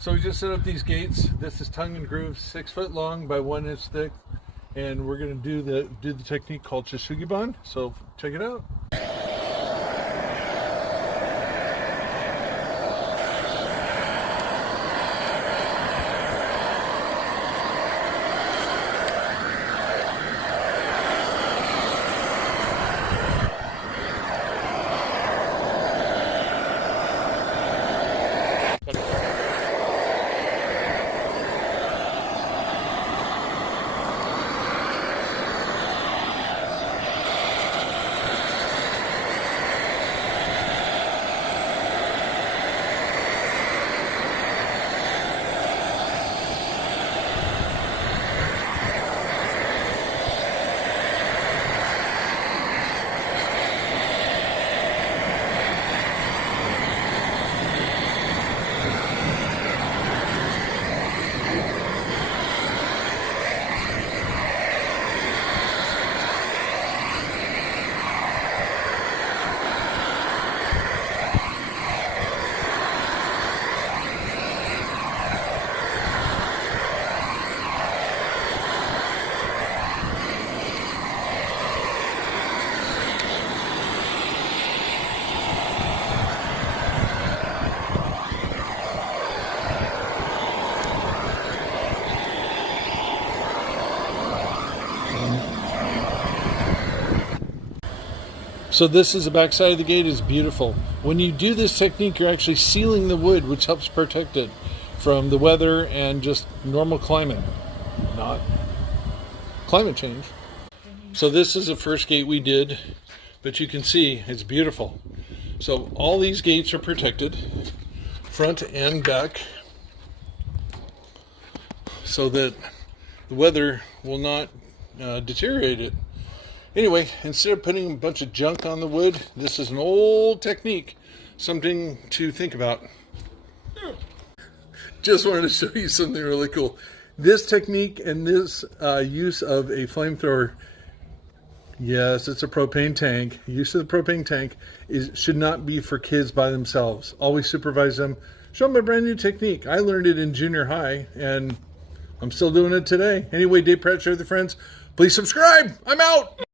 So we just set up these gates. This is tongue and groove, 6 foot long by 1 inch thick, and we're gonna do the technique called Chisugiban. So check it out. So this is the back side of the gate. Is beautiful. When you do this technique, you're actually sealing the wood, which helps protect it from the weather and just normal climate, not climate change. So this is the first gate we did, but you can see it's beautiful. So all these gates are protected, front and back, so that the weather will not deteriorate it. Anyway, instead of putting a bunch of junk on the wood, this is an old technique, something to think about. Just wanted to show you something really cool. This technique and this use of a flamethrower, yes, it's a propane tank. Use of the propane tank should not be for kids by themselves. Always supervise them. Show them a brand new technique. I learned it in junior high, and I'm still doing it today. Anyway, Dave Pratt, share with your friends. Please subscribe. I'm out.